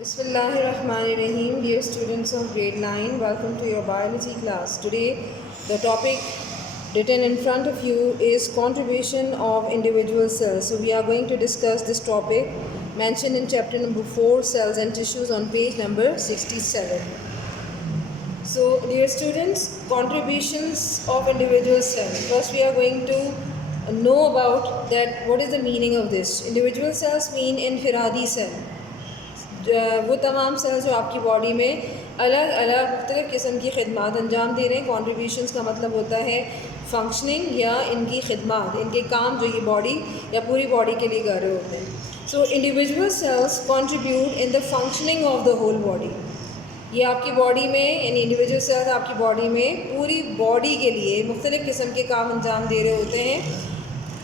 Bismillahirrahmanirrahim. Dear students of grade 9, welcome to your biology class. Today, the topic written in front of you is contribution of individual cells. So, we are going to discuss this topic mentioned in chapter number 4, cells and tissues, on page number 67. So, dear students, contributions of individual cells. First, we are going to know about that what is the meaning of this. Individual cells mean infiradi cell. वो तमाम sales जो आपकी body में अलग अलग मुख्तलिफ़ किस्म की खिदमत अंजाम दे रहे हैं. कॉन्ट्रीब्यूशंस का मतलब होता है फंक्शनिंग या इनकी खिदमत, इनके काम जो ये बॉडी या पूरी बॉडी के लिए कर रहे होते हैं. So individual cells contribute in the functioning of the whole body. ये आपकी बॉडी में यानी इंडिविजुअल सेल्स आपकी बॉडी में पूरी बॉडी के लिए मुख्तलिफ़ किस्म के काम अंजाम दे रहे होते हैं.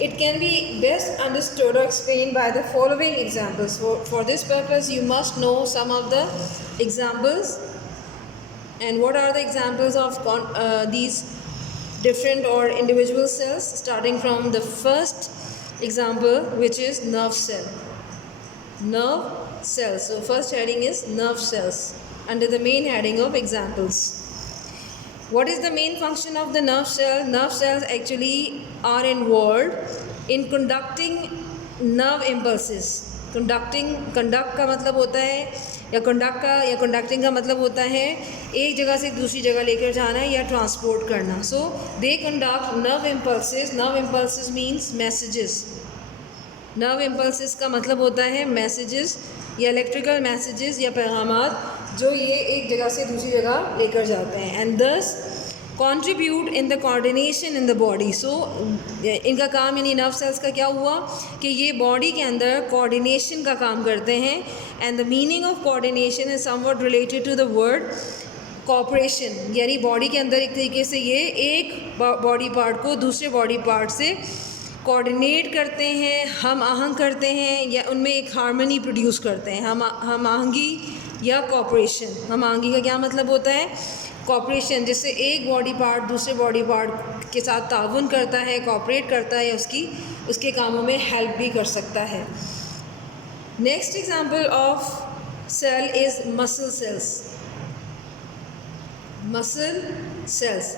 It can be best understood or explained by the following examples. For this purpose, you must know some of the examples. And what are the examples of these different or individual cells? Starting from the first example, which is nerve cell. Nerve cells. So first heading is nerve cells under the main heading of examples. What is the main function of the nerve cell? Nerve cells actually are involved in conducting nerve impulses. Conduct का मतलब होता है या conducting का मतलब होता है एक जगह से दूसरी जगह लेकर जाना या ट्रांसपोर्ट करना. So they conduct nerve impulses. Nerve impulses means messages. Nerve impulses का मतलब होता है messages या electrical messages या पैगामात जो ये एक जगह से दूसरी जगह लेकर जाते हैं. And thus contribute in the coordination in the body. So इनका काम यानी नर्व सेल्स का क्या हुआ कि ये बॉडी के अंदर कोऑर्डिनेशन का काम करते हैं. And the meaning of coordination is somewhat related to the word cooperation. यानी बॉडी के अंदर एक तरीके से ये एक बॉडी पार्ट को दूसरे बॉडी पार्ट से कोऑर्डिनेट करते हैं, हम आहंग करते हैं या उनमें एक हार्मनी प्रोड्यूस करते हैं. हम आहंगी या कोऑपरेशन. हम आहंगी का क्या मतलब होता है? कोऑपरेशन, जिससे एक बॉडी पार्ट दूसरे बॉडी पार्ट के साथ ताउन करता है, कोऑपरेट करता है, उसके कामों में हेल्प भी कर सकता है. Next example of cell is muscle cells. Muscle cells.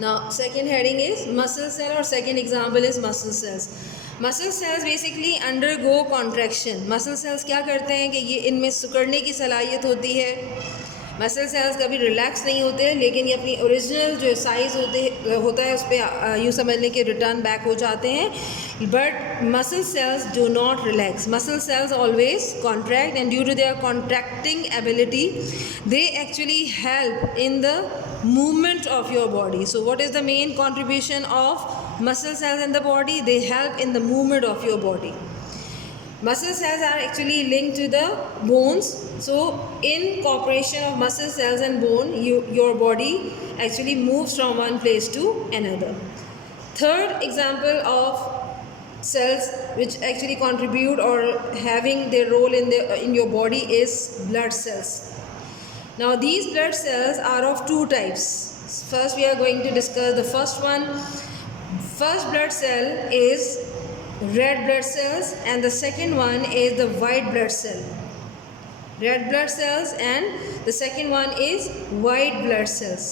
Now second heading is muscle cell or second example is muscle cells. Muscle cells basically undergo contraction. Muscle cells क्या करते हैं कि ये इनमें सिकुड़ने की सलाहियत होती है. मसल सेल्स कभी रिलैक्स नहीं होते लेकिन ये अपनी ओरिजिनल जो साइज़ होता है उस पर यूँ समझ लें कि रिटर्न बैक हो जाते हैं. But muscle cells do not relax. Muscle cells always contract and due to their contracting ability they actually help in the movement of your body. So what is the main contribution of muscle cells in the body? They help in the movement of your body. Muscle cells are actually linked to the bones. So in cooperation of muscle cells and bone, your body actually moves from one place to another. Third example of cells which actually contribute or having their role in your body is blood cells. Now these blood cells are of two types. First we are going to discuss the first one. First blood cell is red blood cells and the second one is the white blood cell. Red blood cells and the second one is white blood cells.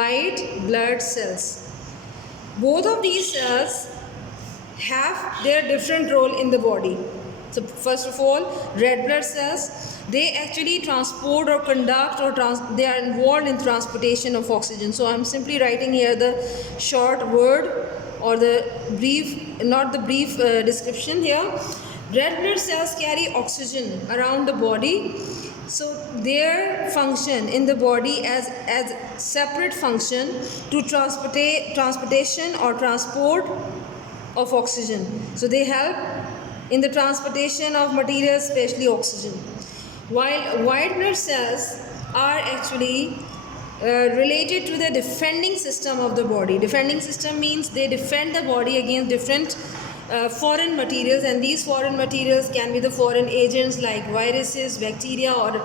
White blood cells. Both of these cells have their different role in the body. So first of all, red blood cells, they actually transport or conduct or they are involved in transportation of oxygen. So I'm simply writing here the short word or the brief, not the brief description here. Red blood cells carry oxygen around the body. So their function in the body as separate function to transportation or transport of oxygen. So they help in the transportation of materials, especially oxygen. While white blood cells are actually related to the defending system of the body. Defending system means they defend the body against different foreign materials, and these foreign materials can be the foreign agents like viruses, bacteria, or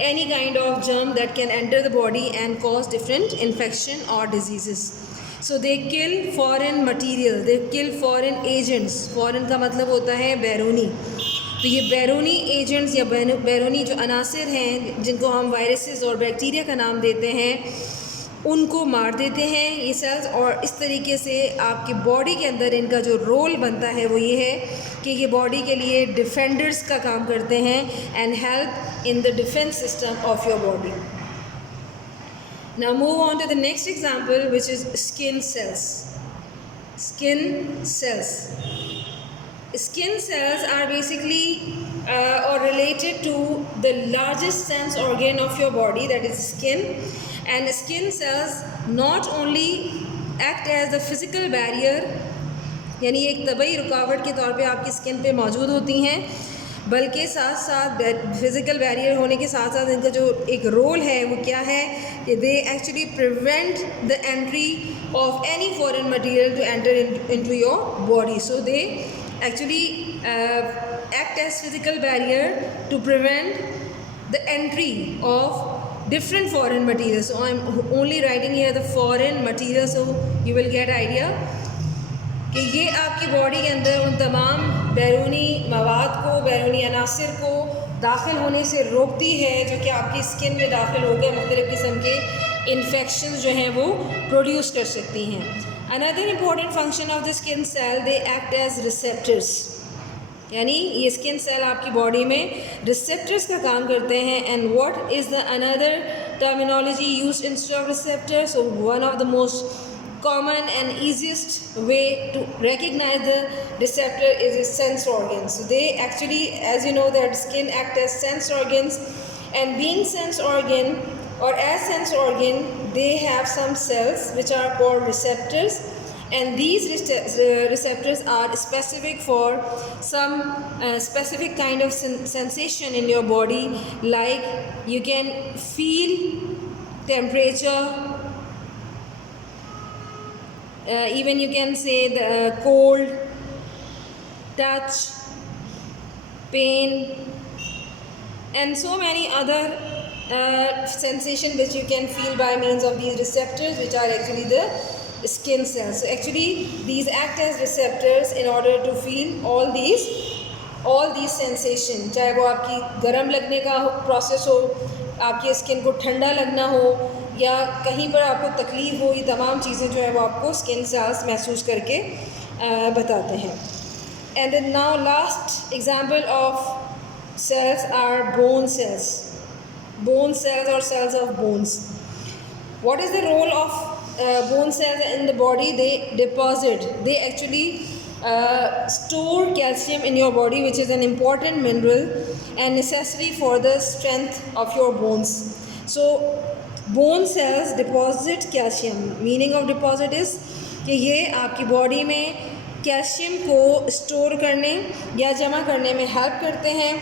any kind of germ that can enter the body and cause different infection or diseases. So they kill foreign material, they kill foreign agents. Foreign का मतलब होता है बैरूनी. तो ये बैरूनी agents या बैरूनी जो अनासिर हैं जिनको हम वायरसेस और बैक्टीरिया का नाम देते हैं उनको मार देते हैं ये सेल्स। और इस तरीके से आपकी बॉडी के अंदर इनका जो रोल बनता है वो ये है कि ये बॉडी के लिए डिफेंडर्स का काम करते हैं and help in the defence system of your body. Now move on to the next example which is skin cells. Skin cells. Skin cells are basically or related to the largest sense organ of your body, that is skin. And skin cells not only act as the physical barrier, यानी एक तबई रुकावट के तौर पे आपकी skin पे मौजूद होती हैं, बल्कि साथ साथ फिज़िकल बैरियर होने के साथ साथ इनका जो एक रोल है वो क्या है कि they actually prevent the entry of any foreign material to enter into your body. So they actually act as physical barrier to prevent the entry of different foreign materials. So I'm only writing here the foreign material so you will get idea कि ये आपकी body के अंदर उन तमाम बैरूनी मवाद को, बैरूनी अनासिर को दाखिल होने से रोकती है जो कि आपकी स्किन में दाखिल होकर मुख्तलिफ़ किस्म के इन्फेक्शंस जो हैं वो प्रोड्यूस कर सकती हैं। Another important function of the skin cell, they act as receptors, यानी ये स्किन सेल आपकी बॉडी में रिसेप्टर्स का काम करते हैं। And what is the another terminology used instead of receptor? So one of the most common and easiest way to recognize the receptor is its sense organs. So they actually, as you know, that skin act as sense organs, and being sense organ or as sense organ, they have some cells which are called receptors, and these receptors are specific for some specific kind of sensation in your body, like you can feel temperature, even you can say the cold, touch, pain, and so many other sensation which you can feel by means of these receptors, which are actually the skin cells. So actually these act as receptors in order to feel all these sensation, चाहे वो आपकी गर्म लगने का process हो, आपकी skin को ठंडा लगना हो, या कहीं पर आपको तकलीफ़ हो, ये तमाम चीज़ें जो है वो आपको स्किन सेल्स महसूस करके बताते हैं। And now last example of cells are bone cells. Bone cells और cells of bones. What is the role of bone cells in the body? They deposit, they actually store calcium in your body, which is an important mineral and necessary for the strength of your bones. So bone cells deposit calcium. Meaning of deposit is कि ये आपकी body में calcium को store करने या जमा करने में हेल्प करते हैं।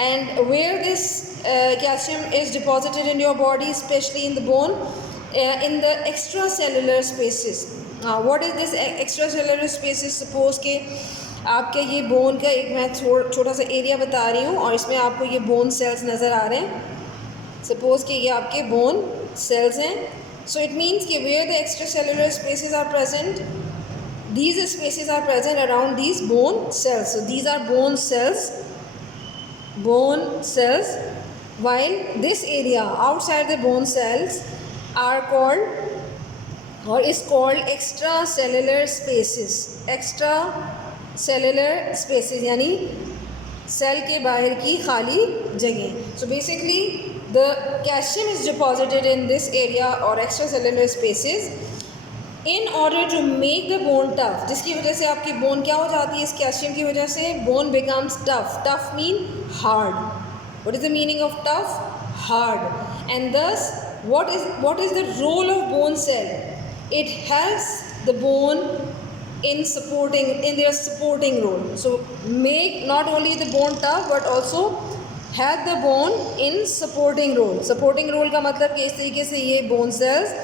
And where this calcium is deposited in your body, specially in the bone, in the extra cellular spaces. What is this extra cellular spaces? Suppose के आपके ये बोन का एक मैं छोटा सा एरिया बता रही हूँ और इसमें आपको ये बोन सेल्स नज़र आ रहे हैं। सपोज़ कि ये आपके बोन सेल्स हैं। सो इट मीन्स कि where the extra cellular spaces are present, these spaces are present around these bone cells. So these are bone cells, while this area outside the bone cells are called or is called extracellular spaces. Extracellular spaces यानी cell के बाहर की खाली जगह। So basically the calcium is deposited in this area or extracellular spaces in order to make the bone tough, जिसकी वजह से आपकी बोन क्या हो जाती है? इस कैल्शियम की वजह से bone becomes tough. Tough mean hard. What is the meaning of tough? Hard. And thus what is the role of bone cell? It helps the bone in their supporting role. So make not only the bone tough but also help the bone in supporting role. Supporting role का मतलब कि इस तरीके से ये bone cells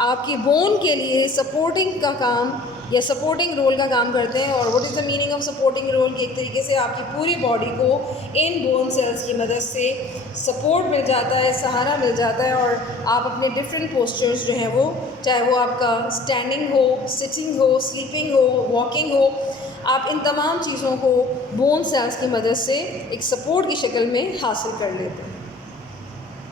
आपकी bone के लिए सपोर्टिंग का काम या सपोर्टिंग रोल का काम करते हैं। और what is the meaning of supporting role? कि एक तरीके से आपकी पूरी बॉडी को इन बोन सेल्स की मदद से सपोर्ट मिल जाता है, सहारा मिल जाता है, और आप अपने डिफरेंट पोस्चर्स जो हैं वो, चाहे वो आपका स्टैंडिंग हो, सिटिंग हो, स्लीपिंग हो, वॉकिंग हो, आप इन तमाम चीज़ों को बोन सेल्स की मदद से एक सपोर्ट की शक्ल में हासिल कर लेते हैं।